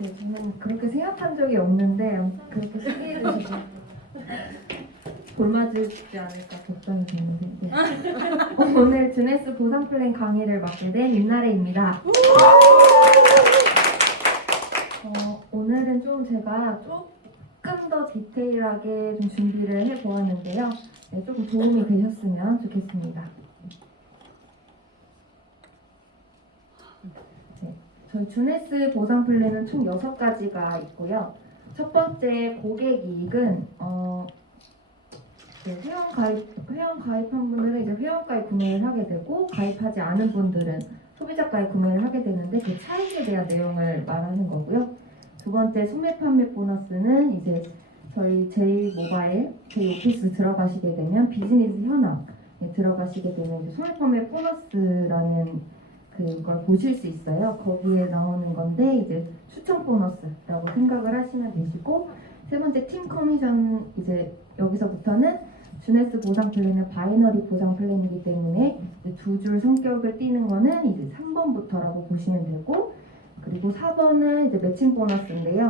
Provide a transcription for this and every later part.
네, 저는 그렇게 생각한 적이 없는데 그렇게 소개해 주시고 볼맞을지 않을까 걱정이 되는데 네. 오늘 주네스 보상 플랜 강의를 맡게 된 윤나래입니다. 오늘은 좀 제가 조금 더 디테일하게 좀 준비를 해보았는데요. 네, 조금 도움이 되셨으면 좋겠습니다. 네, 저희 주네스 보상 플랜은 총 6가지가 있고요. 첫 번째 고객 이익은 네, 회원 가입한 분들은 이제 회원가에 구매를 하게 되고 가입하지 않은 분들은 소비자가에 구매를 하게 되는데 그 차이에 대한 내용을 말하는 거고요. 두 번째 소매 판매 보너스는 이제 저희 제이모바일, 제이오피스 들어가시게 되면 비즈니스 현황에 들어가시게 되면 이제 소매 판매 보너스라는 그걸 보실 수 있어요. 거기에 나오는 건데 이제 추천 보너스라고 생각을 하시면 되시고 세 번째 팀 커미션 이제 여기서부터는 주네스 보상 플랜은 바이너리 보상 플랜이기 때문에 두 줄 성격을 띠는 거는 이제 3번부터라고 보시면 되고 그리고 4번은 이제 매칭 보너스인데요.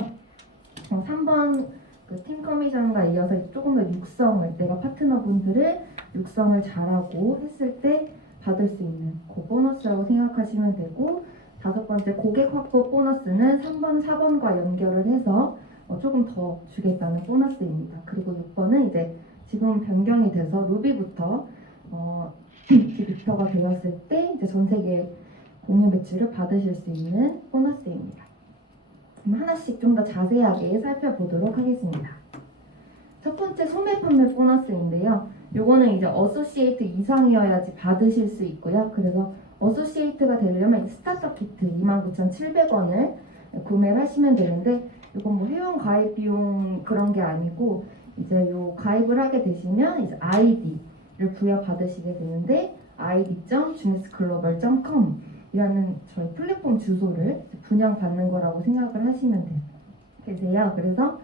3번 그 팀 커미션과 이어서 조금 더 육성을 내가 파트너분들을 육성을 잘하고 했을 때 받을 수 있는 그 보너스라고 생각하시면 되고 다섯 번째 고객 확보 보너스는 3번, 4번과 연결을 해서 조금 더 주겠다는 보너스입니다. 그리고 6번은 이제 지금 변경이 돼서 루비부터 디비터가 되었을 때 이제 전 세계 공유 매출을 받으실 수 있는 보너스입니다. 그럼 하나씩 좀 더 자세하게 살펴보도록 하겠습니다. 첫 번째 소매 판매 보너스인데요. 요거는 이제 어소시에이트 이상이어야지 받으실 수 있고요. 그래서 어소시에이트가 되려면 스타터 키트 29,700원을 구매를 하시면 되는데 이건 뭐 회원 가입 비용 그런 게 아니고 이제 요 가입을 하게 되시면 이제 아이디를 부여받으시게 되는데 id.junesglobal.com 이라는 저희 플랫폼 주소를 분양받는 거라고 생각을 하시면 되세요. 그래서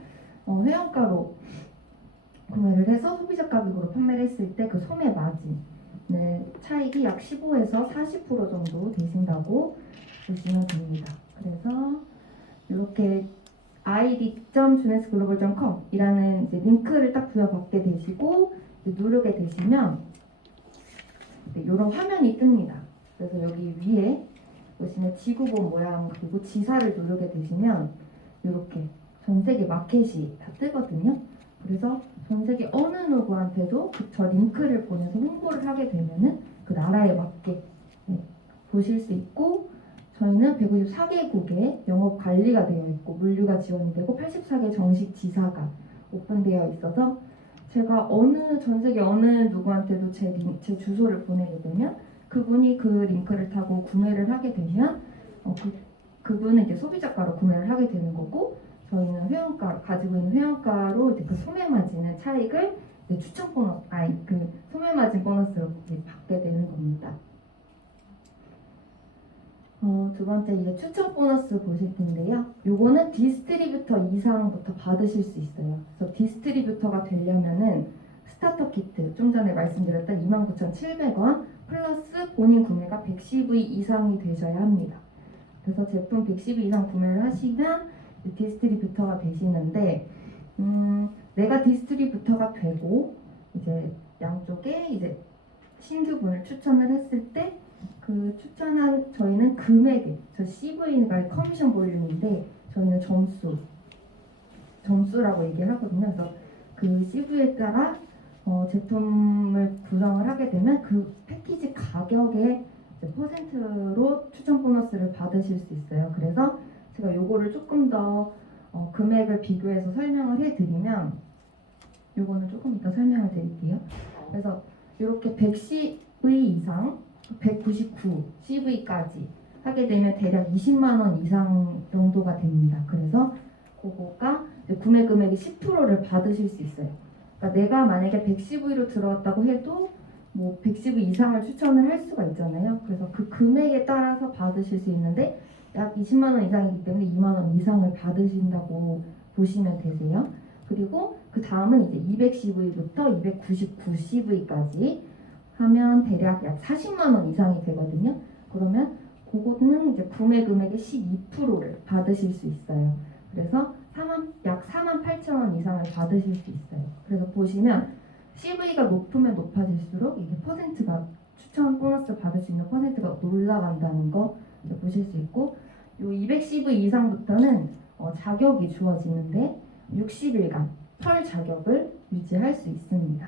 회원가로 구매를 해서 소비자 가격으로 판매를 했을 때 그 소매 마진의 차익이 약 15에서 40% 정도 되신다고 보시면 됩니다. 그래서 이렇게 id.junesglobal.com 이라는 이제 링크를 딱 부여받게 되시고 누르게 되시면 이런 화면이 뜹니다. 그래서 여기 위에 보시면 지구본 모양 그리고 지사를 누르게 되시면 이렇게 전 세계 마켓이 다 뜨거든요. 그래서 전 세계 어느 누구한테도 저 링크를 보내서 홍보를 하게 되면은 그 나라에 맞게 보실 수 있고 저희는 154개국에 영업 관리가 되어 있고 물류가 지원이 되고 84개 정식 지사가 오픈되어 있어서 제가 전 세계 어느 누구한테도 제 주소를 보내게 되면 그분이 그 링크를 타고 구매를 하게 되면 그분은 이제 소비자가로 구매를 하게 되는 거고 저희는 회원가 가지고 있는 회원가로 이제 그 소매 마진의 차익을 이제 추천 보너스 그 소매 마진 보너스로 이제 받게 되는 겁니다. 두 번째 이제 추천 보너스 보실 텐데요. 요거는 디스트리뷰터 이상부터 받으실 수 있어요. 그래서 디스트리뷰터가 되려면은 스타터 키트 좀 전에 말씀드렸던 29,700원 플러스 본인 구매가 110의 이상이 되셔야 합니다. 그래서 제품 110의 이상 구매를 하시면 디스트리뷰터가 되시는데 내가 디스트리뷰터가 되고 이제 양쪽에 이제 신규분을 추천을 했을 때 그 추천한 저희는 금액에 저 CV가 커미션 볼륨인데 저희는 점수라고 얘기를 하거든요. 그래서 그 CV에 따라 제품을 구성을 하게 되면 그 패키지 가격의 퍼센트로 추천 보너스를 받으실 수 있어요. 그래서 제가 요거를 조금 더 금액을 비교해서 설명을 해드리면 요거는 조금 이따 설명을 드릴게요. 그래서 이렇게 110의 이상 199 CV까지 하게 되면 대략 20만 원 이상 정도가 됩니다. 그래서 그거가 구매 금액의 10%를 받으실 수 있어요. 그러니까 내가 만약에 110V로 들어왔다고 해도 뭐 110V 이상을 추천을 할 수가 있잖아요. 그래서 그 금액에 따라서 받으실 수 있는데 약 20만 원 이상이기 때문에 2만 원 이상을 받으신다고 보시면 되세요. 그리고 그 다음은 이제 210V부터 299CV까지 하면 대략 약 40만 원 이상이 되거든요. 그러면 그거는 이제 구매 금액의 12%를 받으실 수 있어요. 그래서 약 4만 8천 원 이상을 받으실 수 있어요. 그래서 보시면 CV가 높으면 높아질수록 이게 퍼센트가 추천 보너스 받을 수 있는 퍼센트가 올라간다는 거 이제 보실 수 있고, 요 210V 이상부터는 자격이 주어지는데 60일간 펄 자격을 유지할 수 있습니다.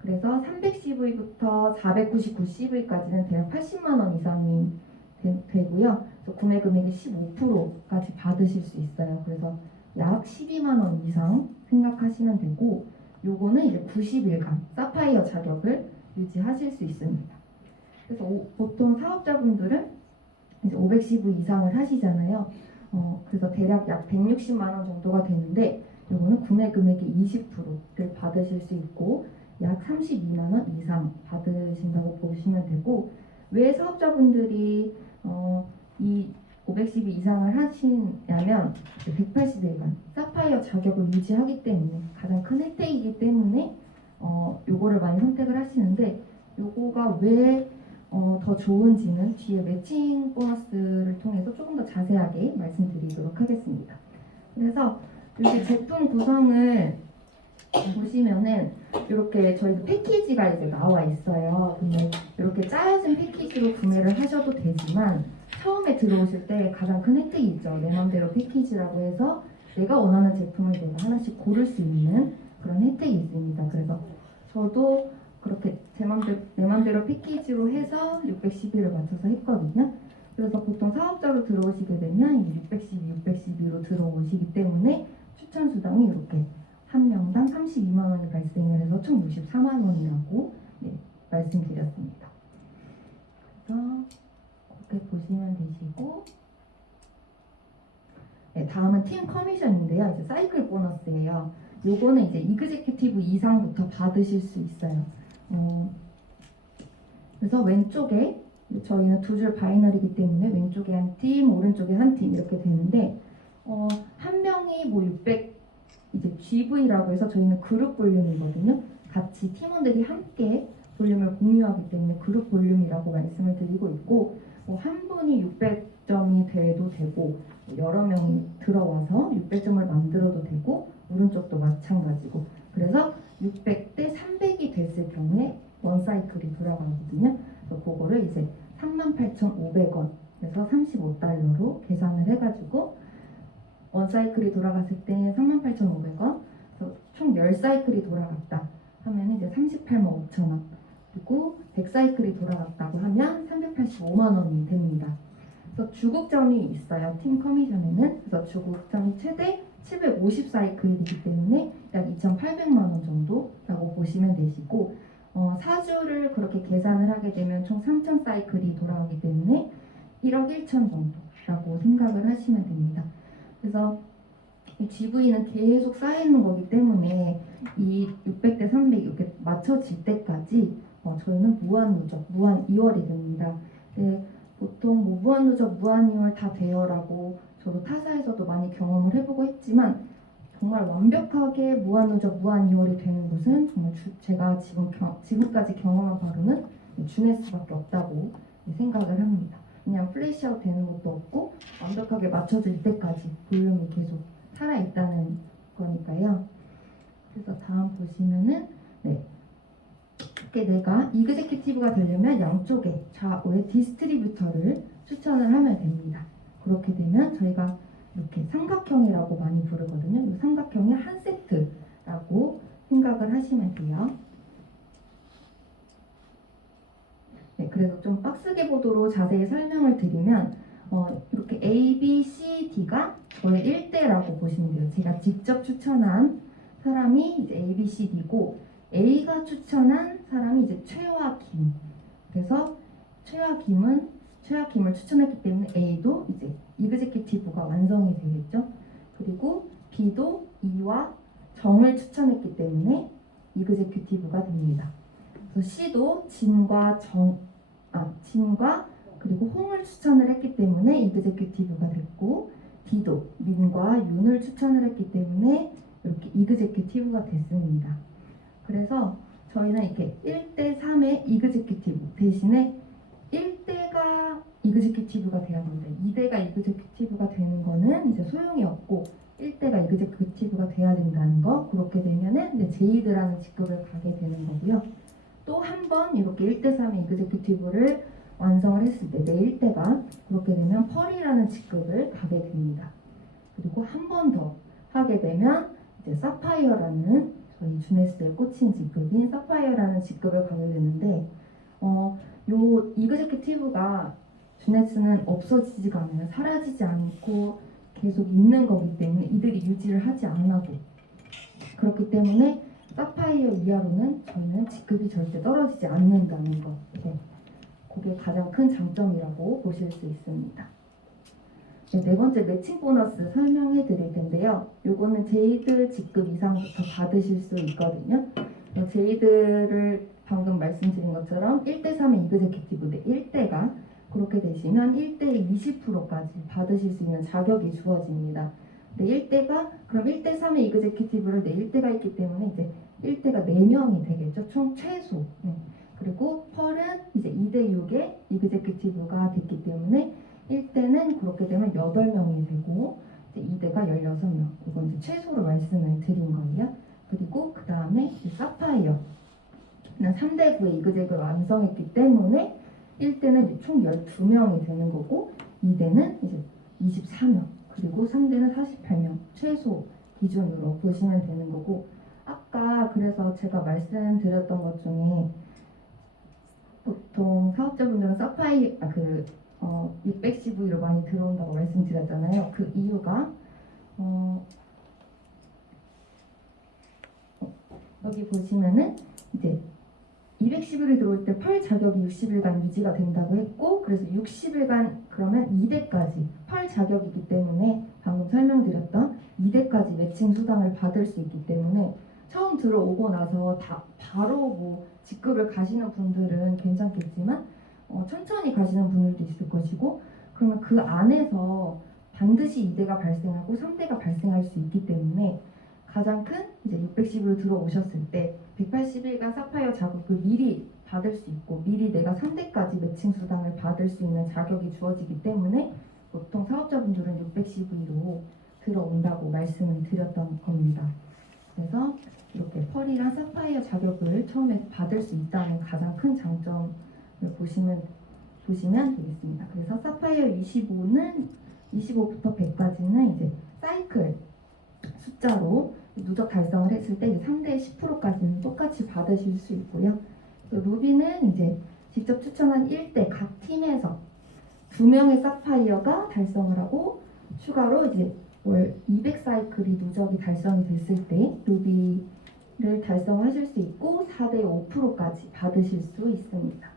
그래서 310V부터 499CV까지는 대략 80만 원 이상이 되고요. 그래서 구매 금액의 15%까지 받으실 수 있어요. 그래서 약 12만 원 이상 생각하시면 되고, 요거는 이제 90일간 사파이어 자격을 유지하실 수 있습니다. 그래서 보통 사업자분들은 이제 510V 이상을 하시잖아요. 그래서 대략 약 160만 원 정도가 되는데, 요거는 구매 금액의 20%를 받으실 수 있고 약 32만 원 이상 받으신다고 보시면 되고, 왜 사업자분들이 이 510V 이상을 하시냐면 180일간 사파이어 자격을 유지하기 때문에 가장 큰 혜택이기 때문에 요거를 많이 선택을 하시는데, 요거가 왜 더 좋은지는 뒤에 매칭 보너스를 통해서 조금 더 자세하게 말씀드리도록 하겠습니다. 그래서 이렇게 제품 구성을 보시면은 이렇게 저희 패키지가 이제 나와 있어요. 근데 이렇게 짜여진 패키지로 구매를 하셔도 되지만, 처음에 들어오실 때 가장 큰 혜택이 있죠. 내 맘대로 패키지라고 해서 내가 원하는 제품을 내가 하나씩 고를 수 있는 그런 혜택이 있습니다. 그래서 저도 그렇게 내 맘대로 패키지로 해서 612를 맞춰서 했거든요. 그래서 보통 사업자로 들어오시게 되면 612로 들어오시기 때문에 추천 수당이 이렇게 한 명당 32만 원이 발생을 해서 총 64만 원이라고 말씀드렸습니다. 그래서 그렇게 보시면 되시고, 다음은 팀 커미션인데요. 이제 사이클 보너스예요. 요거는 이제 이그제큐티브 이상부터 받으실 수 있어요. 그래서 왼쪽에 저희는 두 줄 바이너리이기 때문에 왼쪽에 한 팀, 오른쪽에 한 팀 이렇게 되는데, 한 명이 뭐 600 이제 GV라고 해서 저희는 그룹 볼륨이거든요. 같이 팀원들이 함께 볼륨을 공유하기 때문에 그룹 볼륨이라고 말씀을 드리고 있고, 한 분이 600점이 돼도 되고 여러 명이 들어와서 600점을 만들어도 되고, 오른쪽도 마찬가지고, 그래서 600대 300이 됐을 경우에 원 사이클이 돌아가거든요. 그래서 그거를 이제 38,500원에서 35달러로 계산을 해가지고 원 사이클이 돌아갔을 때 38,500원, 총 10사이클이 돌아갔다 하면 이제 38만 5천 원, 그리고 100사이클이 돌아갔다고 하면 385만 원이 됩니다. 그래서 주국점이 있어요. 팀 커미션에는. 그래서 주국점이 최대 750사이클이기 때문에 약 2,800만 원 정도라고 보시면 되시고, 사주를 그렇게 계산을 하게 되면 총 3,000사이클이 돌아오기 때문에 1억 1천 정도라고 생각을 하시면 됩니다. 그래서 이 GV는 계속 쌓이는 거기 때문에 이 600대 300 이렇게 맞춰질 때까지 저희는 무한 누적, 무한 이월이 됩니다. 보통 뭐 무한 누적, 무한 이월 다 돼요라고 저도 타사에서도 많이 경험을 해보고 했지만, 정말 완벽하게 무한 누적, 무한 이월이 되는 곳은 정말 제가 지금까지 경험한 바로는 주네스밖에 없다고 생각을 합니다. 그냥 플래시아웃 되는 것도 없고 완벽하게 맞춰질 때까지 볼륨이 계속 살아있다는 거니까요. 그래서 다음 보시면은 이렇게 내가 이그제큐티브가 되려면 양쪽에 좌우에 디스트리뷰터를 추천을 하면 됩니다. 그렇게 되면 저희가 이렇게 삼각형이라고 많이 부르거든요. 이 삼각형의 한 세트라고 생각을 하시면 돼요. 그래서 좀 빡세게 보도록 자세히 설명을 드리면, 이렇게 A, B, C, D가 저의 1대라고 보시면 돼요. 제가 직접 추천한 사람이 이제 A, B, C, D고, A가 추천한 사람이 이제 최와 김. 그래서 최와 김을 추천했기 때문에 A도 이제 이그제큐티브가 완성이 되겠죠. 그리고 B도 E와 정을 추천했기 때문에 이그제큐티브가 됩니다. 그래서 C도 진과 그리고 홍을 추천을 했기 때문에 이그제큐티브가 됐고, D도 민과 윤을 추천을 했기 때문에 이렇게 이그제큐티브가 됐습니다. 그래서 저희는 이렇게 1대 3의 이그제큐티브 대신에 1대가 이그제큐티브가 돼야 된다. 2대가 이그제큐티브가 되는 거는 이제 소용이 없고 1대가 이그제큐티브가 돼야 된다는 거. 그렇게 되면은 이제 제이드라는 직급을 가게 되는 거고요. 또 한 번 이렇게 1대3의 이그제큐티브를 완성을 했을 때 내 1대가 그렇게 되면 펄이라는 직급을 가게 됩니다. 그리고 한 번 더 하게 되면 이제 사파이어라는 저희 주네스의 꽂힌 직급인 사파이어라는 직급을 가게 되는데 요 이그제큐티브가 주네스는 없어지지가 않아요. 사라지지 않고 계속 있는 거기 때문에 이들이 유지를 하지 않아도 그렇기 때문에 사파이어 이하로는 저희는 직급이 절대 떨어지지 않는다는 거. 그게 가장 큰 장점이라고 보실 수 있습니다. 네 번째 매칭 보너스 설명해 드릴 텐데요. 요거는 제이드 직급 이상부터 받으실 수 있거든요. 제이드를 방금 말씀드린 것처럼 1대3의 이그제큐티브 1대가 그렇게 되시면 1대의 20%까지 받으실 수 있는 자격이 주어집니다. 네, 1대가 그럼 1대3의 이그제큐티브를 네 1대가 있기 때문에 이제 1대가 4명이 되겠죠. 총 최소. 그리고 펄은 이제 2대 6의 이그제큐티브가 됐기 때문에 1대는 그렇게 되면 8명이 되고 이제 2대가 16명. 이건 이제 최소로 말씀을 드린 거예요. 그리고 그 다음에 사파이어 3대 9의 이그젝을 완성했기 때문에 1대는 총 12명이 되는 거고 2대는 이제 24명 그리고 3대는 48명 최소 기준으로 보시면 되는 거고 아까 그래서 제가 말씀드렸던 것 중에 보통 사업자분들은 사파이어 610V로 많이 들어온다고 말씀드렸잖아요. 그 이유가 여기 보시면은 이제 210일이 들어올 때 펄 자격이 60일간 유지가 된다고 했고 그래서 60일간 그러면 2대까지 펄 자격이기 때문에 방금 설명드렸던 2대까지 매칭 수당을 받을 수 있기 때문에 처음 들어오고 나서 바로 뭐 직급을 가시는 분들은 괜찮겠지만 천천히 가시는 분들도 있을 것이고 그러면 그 안에서 반드시 2대가 발생하고 3대가 발생할 수 있기 때문에 가장 큰 이제 610으로 들어오셨을 때 180일간 사파이어 자격을 미리 받을 수 있고 미리 내가 3대까지 매칭 수당을 받을 수 있는 자격이 주어지기 때문에 보통 사업자분들은 610V로 들어온다고 말씀을 드렸던 겁니다. 그래서 이렇게 펄이랑 사파이어 자격을 처음에 받을 수 있다는 가장 큰 장점을 보시면 되겠습니다. 그래서 사파이어 25부터 100까지는 이제 사이클 숫자로 누적 달성을 했을 때 3대의 10%까지는 똑같이 받으실 수 있고요. 또 루비는 이제 직접 추천한 1대 각 팀에서 2명의 사파이어가 달성을 하고 추가로 이제 월 200사이클이 누적이 달성이 됐을 때 루비를 달성하실 수 있고 4대 5%까지 받으실 수 있습니다.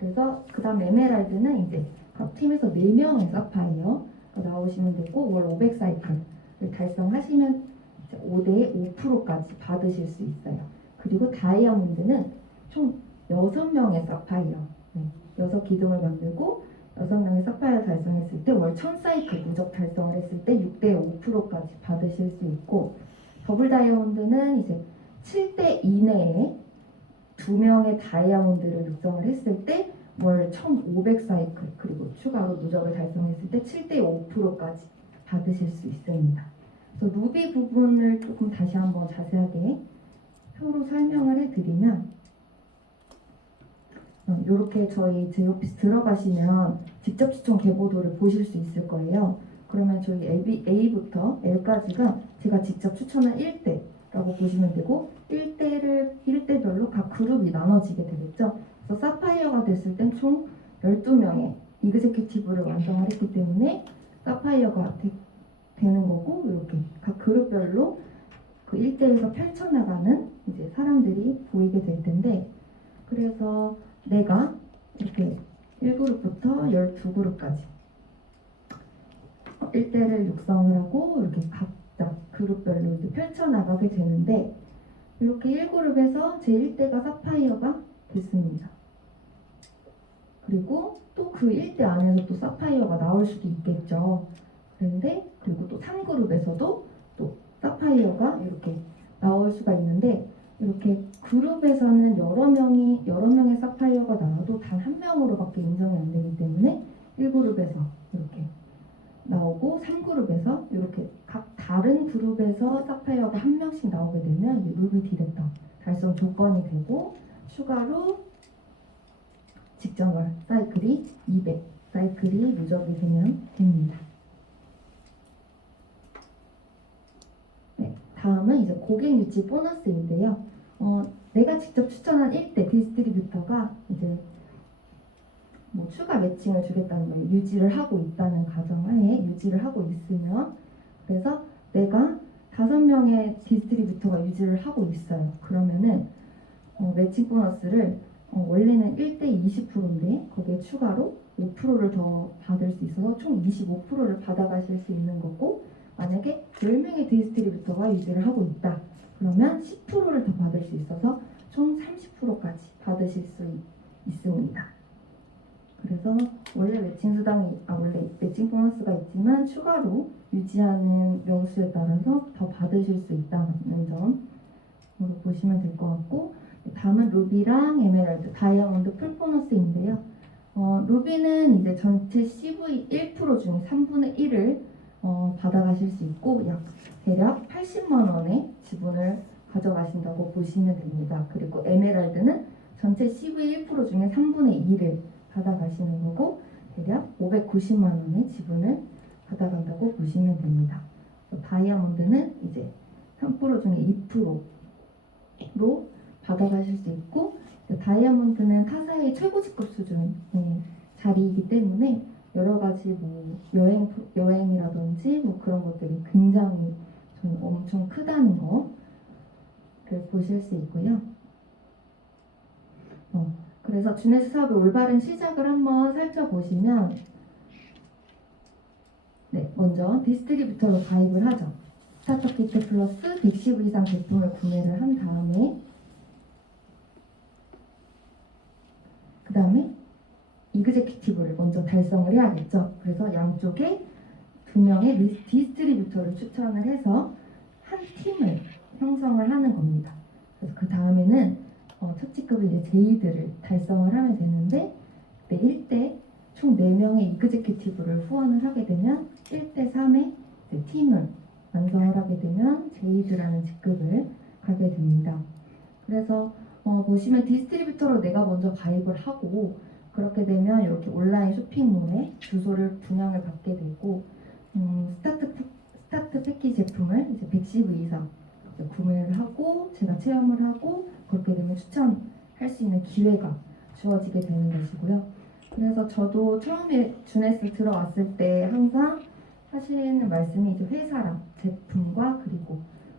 그래서 그 다음 에메랄드는 이제 각 팀에서 4명의 사파이어가 나오시면 되고 월 500사이클을 달성하시면 5대 5%까지 받으실 수 있어요. 그리고 다이아몬드는 총 6명의 사파이어 6기둥을 만들고 6명의 사파이어 달성했을 때 월 1000사이클 누적 달성을 했을 때 6대 5%까지 받으실 수 있고 더블 다이아몬드는 이제 7대 이내에 2명의 다이아몬드를 육성을 했을 때 월 1500사이클 그리고 추가로 누적을 달성했을 때 7대 5%까지 받으실 수 있습니다. 그래서 루비 부분을 조금 다시 한번 자세하게 표로 설명을 해드리면 이렇게 저희 제이오피스 들어가시면 직접 추천 계보도를 보실 수 있을 거예요. 그러면 저희 A부터 L까지가 제가 직접 추천한 1대라고 보시면 되고 1대별로 각 그룹이 나눠지게 되겠죠. 그래서 사파이어가 됐을 땐 총 12명의 이그제큐티브를 완성을 했기 때문에 사파이어가 되는 거고 이렇게 각 그룹별로 그 1대에서 펼쳐나가는 이제 사람들이 보이게 될 텐데 그래서 내가 이렇게 1그룹부터 12그룹까지 1대를 육성을 하고 이렇게 각자 그룹별로 이제 펼쳐나가게 되는데 이렇게 1그룹에서 제 1대가 사파이어가 됐습니다. 그리고 또 그 1대 안에서 또 사파이어가 나올 수도 있겠죠. 그런데 그리고 또 3그룹에서도 또 사파이어가 이렇게 나올 수가 있는데 이렇게 그룹에서는 여러 명의 사파이어가 나와도 단 한 명으로밖에 인정이 안 되기 때문에 1그룹에서 이렇게 나오고 3그룹에서 이렇게 각 다른 그룹에서 사파이어가 한 명씩 나오게 되면 이 루비 디렉터 달성 조건이 되고 추가로 직전월 사이클이 200 사이클이 누적이 되면 됩니다. 네, 다음은 이제 고객 유치 보너스인데요. 내가 직접 추천한 1대 디스트리뷰터가 이제 뭐 추가 매칭을 주겠다는 거예요. 유지를 하고 있다는 가정하에 유지를 하고 있으면 그래서 내가 5명의 디스트리뷰터가 유지를 하고 있어요. 그러면은 매칭 보너스를 원래는 1대 20%인데 거기에 추가로 5%를 더 받을 수 있어서 총 25%를 받아가실 수 있는 거고 만약에 10명의 디스트리뷰터가 유지를 하고 있다. 그러면 10%를 더 받을 수 있어서 총 30%까지 받으실 수 있습니다. 그래서 원래 원래 매칭 보너스가 있지만 추가로 유지하는 명수에 따라서 더 받으실 수 있다는 점으로 보시면 될 것 같고 다음은 루비랑 에메랄드, 다이아몬드 풀 보너스인데요. 루비는 이제 전체 CV 1% 중 3분의 1을 받아가실 수 있고 대략 80만 원의 지분을 가져가신다고 보시면 됩니다. 그리고 에메랄드는 전체 CV 1% 중에 3분의 2를 받아가시는 거고 대략 590만 원의 지분을 받아간다고 보시면 됩니다. 다이아몬드는 이제 3% 중에 2%로 받아가실 수 있고 다이아몬드는 타사의 최고 직급 수준의 자리이기 때문에 여러 가지 뭐 여행이라든지 뭐 그런 것들이 굉장히 좀 엄청 크다는 거를 보실 수 있고요. 그래서 주네스 사업의 올바른 시작을 한번 살펴보시면 먼저 디스트리뷰터로 가입을 하죠. 스타터 키트 플러스 110 이상 제품을 구매를 한 다음에 그 다음에 이그제큐티브를 먼저 달성을 해야겠죠. 그래서 양쪽에 2명의 디스트리뷰터를 추천을 해서 한 팀을 형성을 하는 겁니다. 그래서 그 다음에는 첫 직급의 이제 제이드를 달성을 하면 되는데 1대 총 4명의 이그제큐티브를 후원을 하게 되면 1대 3의 팀을 완성을 하게 되면 제이드라는 직급을 가게 됩니다. 그래서 보시면 디스트리뷰터로 내가 먼저 가입을 하고 그렇게 되면 이렇게 온라인 쇼핑몰에 주소를 분양을 받게 되고 스타트 패키지 제품을 이제 110 이상 이제 구매를 하고 제가 체험을 하고 그렇게 되면 추천할 수 있는 기회가 주어지게 되는 것이고요. 그래서 저도 처음에 주네스 들어왔을 때 항상 하시는 말씀이 이제 회사랑 제품과 그리고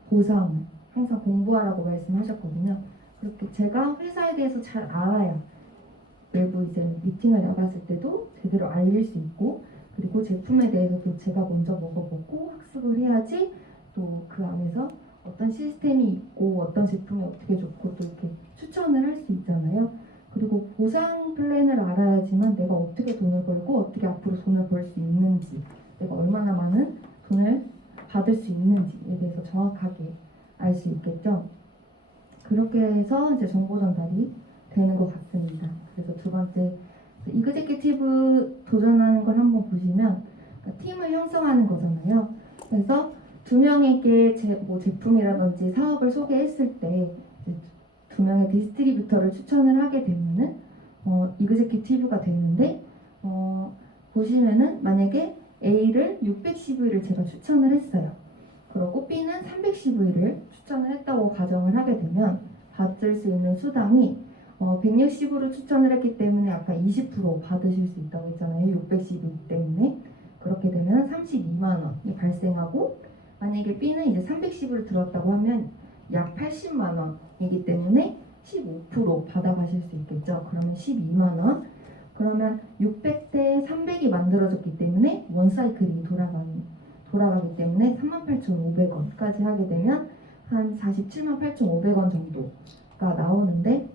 보상을 항상 공부하라고 말씀하셨거든요. 그렇게 제가 회사에 대해서 잘 알아야 외부 이제 미팅을 나갔을 때도 제대로 알릴 수 있고 그리고 제품에 대해서도 제가 먼저 먹어보고 학습을 해야지 또 그 안에서 어떤 시스템이 있고 어떤 제품이 어떻게 좋고 또 이렇게 추천을 할 수 있잖아요. 그리고 보상 플랜을 알아야지만 내가 어떻게 돈을 벌고 어떻게 앞으로 돈을 벌 수 있는지 내가 얼마나 많은 돈을 받을 수 있는지에 대해서 정확하게 알 수 있겠죠. 그렇게 해서 이제 정보 전달이 되는 것 같습니다. 그래서 두 번째 이그제큐티브 도전하는 걸 한번 보시면 그러니까 팀을 형성하는 거잖아요. 그래서 2명에게 제품이라든지 사업을 소개했을 때 2명의 디스트리뷰터를 추천을 하게 되면은 이그제큐티브가 되는데 보시면은 만약에 A를 610V를 제가 추천을 했어요. 그리고 B는 310V를 추천을 했다고 가정을 하게 되면 받을 수 있는 수당이 160으로 추천을 했기 때문에 아까 20% 받으실 수 있다고 했잖아요. 610이기 때문에 그렇게 되면 32만 원이 발생하고 만약에 B는 이제 310을 들었다고 하면 약 80만 원이기 때문에 15% 받아가실 수 있겠죠. 그러면 12만 원. 그러면 600대 300이 만들어졌기 때문에 원 사이클이 돌아가기 때문에 38,500원까지 하게 되면 한 47만 8,500원 정도가 나오는데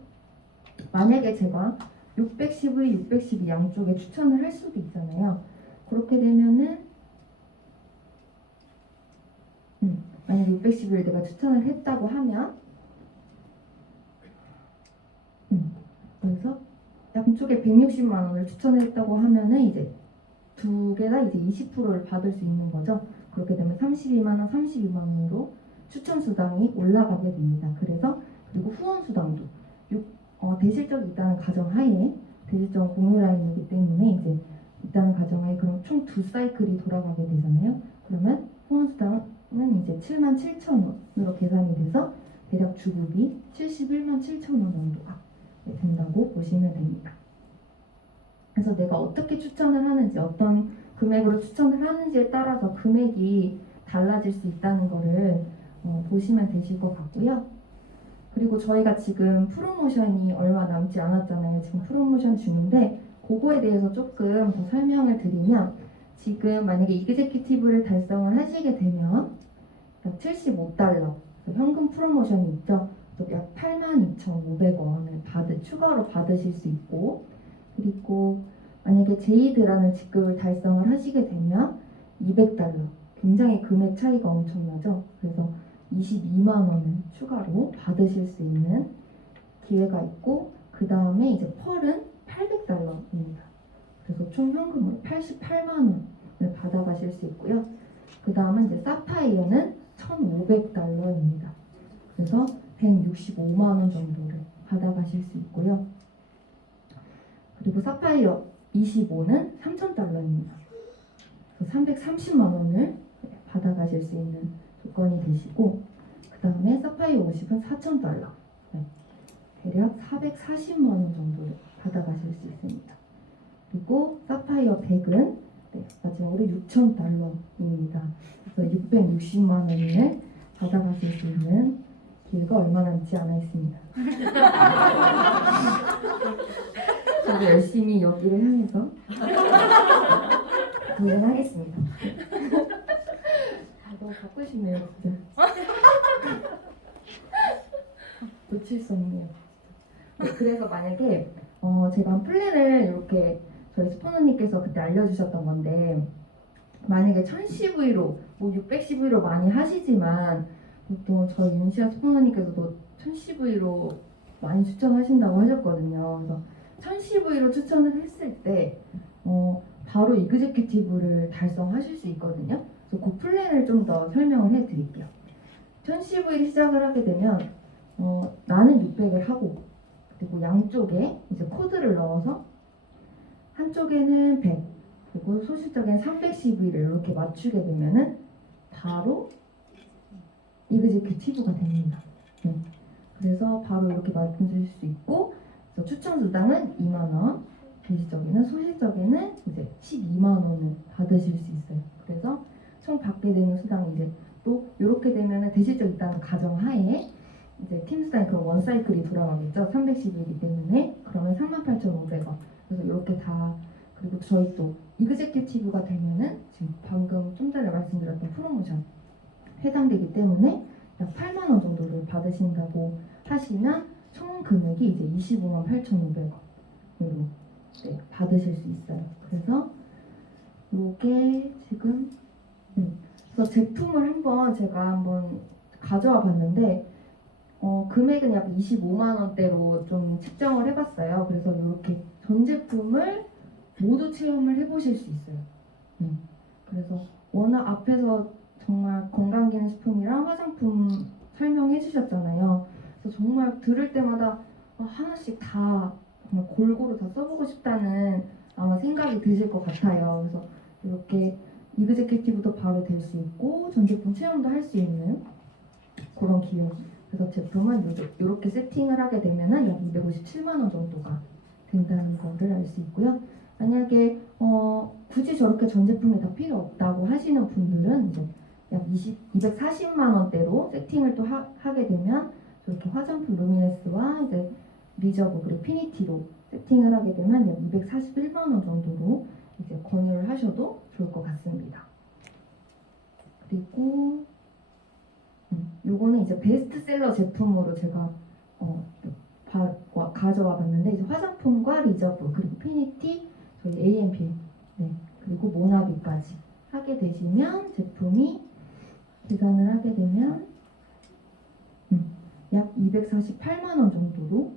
만약에 제가 610의 612 양쪽에 추천을 할 수도 있잖아요. 그렇게 되면은 만약 610을 내가 추천을 했다고 하면 그래서 양쪽에 160만 원을 추천을 했다고 하면은 이제 두 개 다 이제 20%를 받을 수 있는 거죠. 그렇게 되면 32만 원, 32만 원으로 추천 수당이 올라가게 됩니다. 그래서 그리고 후원 수당도 대실적이 있다는 가정하에 대실적 공유 라인이기 때문에 이제 있다는 가정하에 그럼 총 두 사이클이 돌아가게 되잖아요. 그러면 후원 수당은 이제 7만 7천 원으로 계산이 돼서 대략 주급이 71만 7천 원 정도가 된다고 보시면 됩니다. 그래서 내가 어떻게 추천을 하는지 어떤 금액으로 추천을 하는지에 따라서 금액이 달라질 수 있다는 거를 보시면 되실 것 같고요. 그리고 저희가 지금 프로모션이 얼마 남지 않았잖아요. 지금 프로모션 중인데 그거에 대해서 조금 더 설명을 드리면 지금 만약에 이그제큐티브를 달성을 하시게 되면 약 75달러 현금 프로모션이 있죠. 약 82,500원을 추가로 받으실 수 있고 그리고 만약에 제이드라는 직급을 달성을 하시게 되면 200달러 굉장히 금액 차이가 엄청나죠. 그래서 22만 원을 추가로 받으실 수 있는 기회가 있고 그 다음에 이제 펄은 800달러입니다. 그래서 총 현금으로 88만 원을 받아가실 수 있고요. 그 다음은 이제 사파이어는 1,500달러입니다. 그래서 165만 원 정도를 받아가실 수 있고요. 그리고 사파이어 25는 3,000달러입니다. 그래서 330만 원을 받아가실 수 있는 조건이 되시고 그 다음에 사파이어 50은 4,000달러 대략 440만 원 정도를 받아가실 수 있습니다. 그리고 사파이어 100은 마지막으로 6,000달러입니다. 그래서 660만 원을 받아가실 수 있는 기회가 얼마 남지 않아 있습니다. 저도 열심히 여기를 향해서 도전하겠습니다. 너무 갖고 싶네요, 진짜. 놓칠 수 없네요. 그래서 만약에 제가 플랜을 이렇게 저희 스포너님께서 그때 알려주셨던 건데 만약에 1000CV로 뭐 600CV로 많이 하시지만 또 저희 윤시아 스포너님께서도 1000CV로 많이 추천하신다고 하셨거든요. 그래서 1000CV로 추천을 했을 때 바로 이그제큐티브를 달성하실 수 있거든요. 그래서 그 플랜을 좀 더 설명을 해드릴게요. 1000CV를 시작을 하게 되면 나는 600을 하고 그리고 양쪽에 이제 코드를 넣어서 한쪽에는 100 그리고 소실적인 300CV를 이렇게 맞추게 되면은 바로 이그제큐티브가 됩니다. 그래서 바로 이렇게 맞추실 수 있고 그래서 추천 수당은 2만 원, 대시적에는 소실적에는 이제 12만 원을 받으실 수 있어요. 그래서 총 받게 되는 수당이 이제 또 이렇게 되면은 대시적 있다는 가정하에 이제 팀 수당이 그럼 원 사이클이 돌아가겠죠. 310이기 때문에 그러면 38,500원. 그래서 이렇게 다 그리고 저희 또 이그제큐티브가 되면은 지금 방금 좀 전에 말씀드렸던 프로모션 해당되기 때문에 약 8만 원 정도를 받으신다고 하시면 총 금액이 이제 25만 8,500원으로 받으실 수 있어요. 그래서 이게 지금 그래서 제품을 제가 한번 가져와 봤는데 금액은 약 25만 원대로 좀 측정을 해봤어요. 그래서 이렇게 전 제품을 모두 체험을 해보실 수 있어요. 그래서 워낙 앞에서 정말 건강기능식품이랑 화장품 설명해 주셨잖아요. 그래서 정말 들을 때마다 하나씩 다 정말 골고루 다 써보고 싶다는 아마 생각이 드실 것 같아요. 그래서 이렇게 이그제큐티브도 바로 될 수 있고 전 제품 체험도 할 수 있는 그런 기회. 그래서 제품은 이렇게 세팅을 하게 되면은 약 257만 원 정도가 된다는 거를 알 수 있고요. 만약에 굳이 저렇게 전 제품이 다 필요 없다고 하시는 분들은 이제 약 240만 원대로 세팅을 또 하게 되면 저렇게 화장품 루미네스와 이제 리저브 그리고 피니티로 세팅을 하게 되면 약 241만 원 정도로 이제 권유를 하셔도 좋을 것 같습니다. 그리고 요거는 이제 베스트셀러 제품으로 제가 가져와 봤는데 이제 화장품과 리저브 그리고 피니티 저희 AMP 그리고 모나비까지 하게 되시면 제품이 계산을 하게 되면 약 248만 원 정도로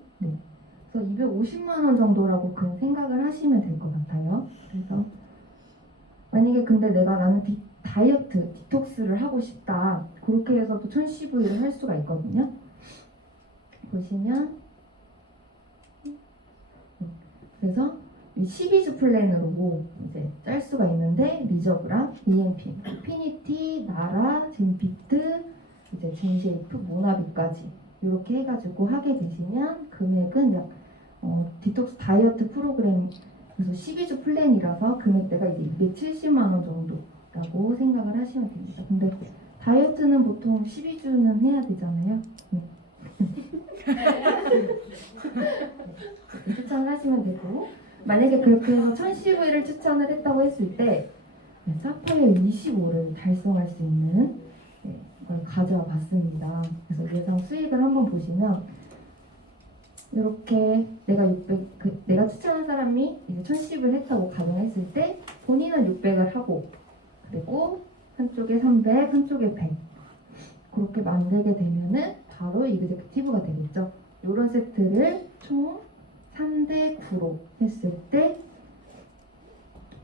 그래서 250만 원 정도라고 그냥 생각을 하시면 될 것 같아요. 그래서 만약에 근데 나는 다이어트, 디톡스를 하고 싶다. 그렇게 해서도 1000cv를 할 수가 있거든요. 보시면 그래서 이 12주 플랜으로 이제 짤 수가 있는데 리저브랑 EMP, 피니티, 나라, 젠피트, 이제 젠쉐이프, 모나비까지 이렇게 해가지고 하게 되시면 금액은 약 디톡스 다이어트 프로그램 그래서 12주 플랜이라서 금액대가 이제 270만 원 정도라고 생각을 하시면 됩니다. 근데 다이어트는 보통 12주는 해야 되잖아요. 추천을 하시면 되고 만약에 그렇게 해서 1000cv를 추천을 했다고 했을 때 사파이어 25를 달성할 수 있는 걸 가져와 봤습니다. 그래서 예상 수익을 한번 보시면 이렇게 내가 추천한 사람이 이제 1010을 했다고 가정했을 때 본인은 600을 하고 그리고 한쪽에 300, 한쪽에 100 그렇게 만들게 되면은 바로 이그제큐티브가 되겠죠. 이런 세트를 총 3대 9로 했을 때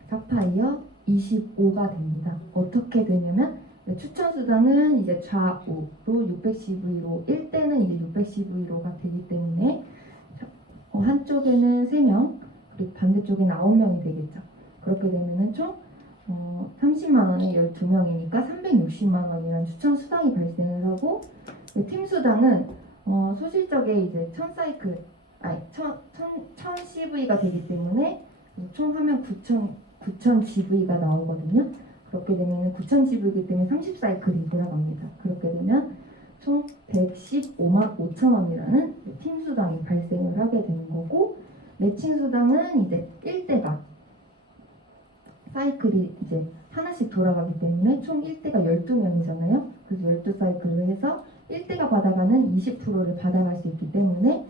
사파이어 25가 됩니다. 어떻게 되냐면 추천 수당은 이제 좌우로 610V로 1대는 이제 610V로가 되기 때문에 한쪽에는 3명 그리고 반대쪽에는 9명이 되겠죠. 그렇게 되면은 총 30만 원에 12명이니까 360만 원이라는 추천 수당이 발생을 하고 팀 수당은 소실적에 이제 1000CV가 되기 때문에 총 하면 9000 GV가 나오거든요. 그렇게 되면 9000 GV이기 때문에 30사이클이 돌아갑니다. 그렇게 되면 총 115만 5천 원이라는 팀 수당이 발생을 하게 되는 거고 매칭 수당은 이제 1대가 사이클이 이제 하나씩 돌아가기 때문에 총 1대가 12명이잖아요. 그래서 12사이클을 해서 1대가 받아가는 20%를 받아갈 수 있기 때문에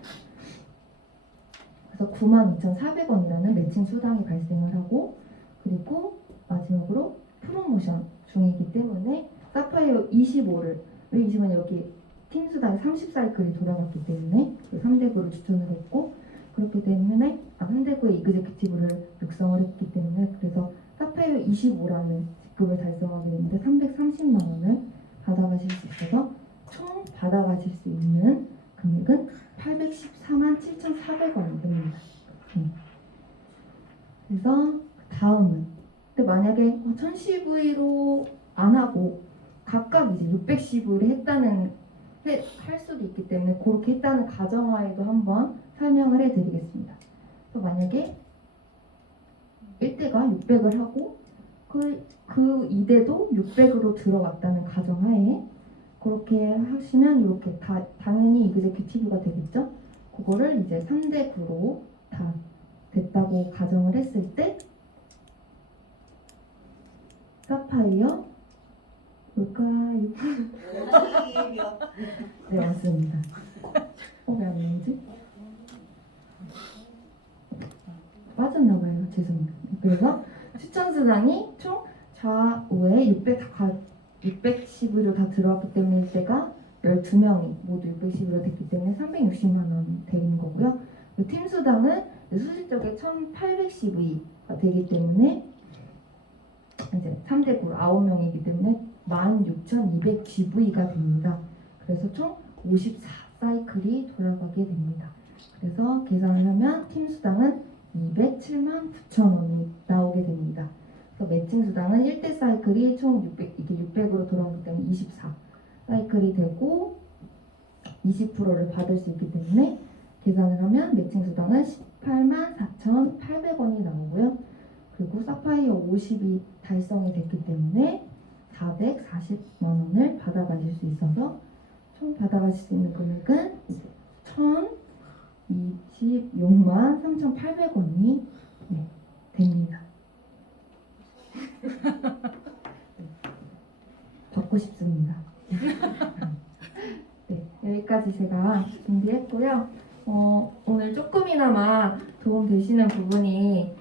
그래서 92,400원이라는 매칭 수당이 발생을 하고 그리고 마지막으로 프로모션 중이기 때문에 사파이어 25를 왜 25는 여기 팀 수당이 30사이클이 돌아갔기 때문에 3대9를 추천을 했고 그렇기 때문에 3대9의 이그제큐티브를 육성을 했기 때문에 그래서 사파이어 25라는 직급을 달성하게 되는데 330만 원을 받아가실 수 있어서 총 받아가실 수 있는 금액은 814만 7,400원이 됩니다. 그래서 다음은 근데 만약에 1000CV로 안 하고 각각 이제 610V를 할 수도 있기 때문에 그렇게 했다는 가정하에도 한번 설명을 해드리겠습니다. 그래서 만약에 1대가 600을 하고 그 2대도 600으로 들어갔다는 가정하에 그렇게 하시면 이렇게 당연히 이그제큐티브가 되겠죠. 그거를 이제 3대9로 다 됐다고 가정을 했을 때 사파이어 뭘까요? 네 맞습니다. 왜 안 나오지? 빠졌나봐요. 죄송합니다. 그래서 추천 수당이 총 좌우에 610으로 다 들어왔기 때문에 이때가 12명이 모두 610으로 됐기 때문에 360만 원 되는 거고요. 팀 수당은 수실적에 1810V가 되기 때문에 이제 3대9 9명이기 때문에 16,200GV가 됩니다. 그래서 총 54사이클이 돌아가게 됩니다. 그래서 계산을 하면 팀 수당은 207만 9천 원이 나오게 됩니다. 그래서 매칭 수당은 1대 사이클이 총 600으로 돌아오기 때문에 24사이클이 되고 20%를 받을 수 있기 때문에 계산을 하면 매칭 수당은 18만 4,800원이 나오고요. 그리고 사파이어 50이 달성이 됐기 때문에 440만 원을 받아가실 수 있어서 총 받아가실 수 있는 금액은 1,026만 3,800원이 됩니다. 받고 싶습니다. 네, 여기까지 제가 준비했고요. 오늘 조금이나마 도움 되시는 부분이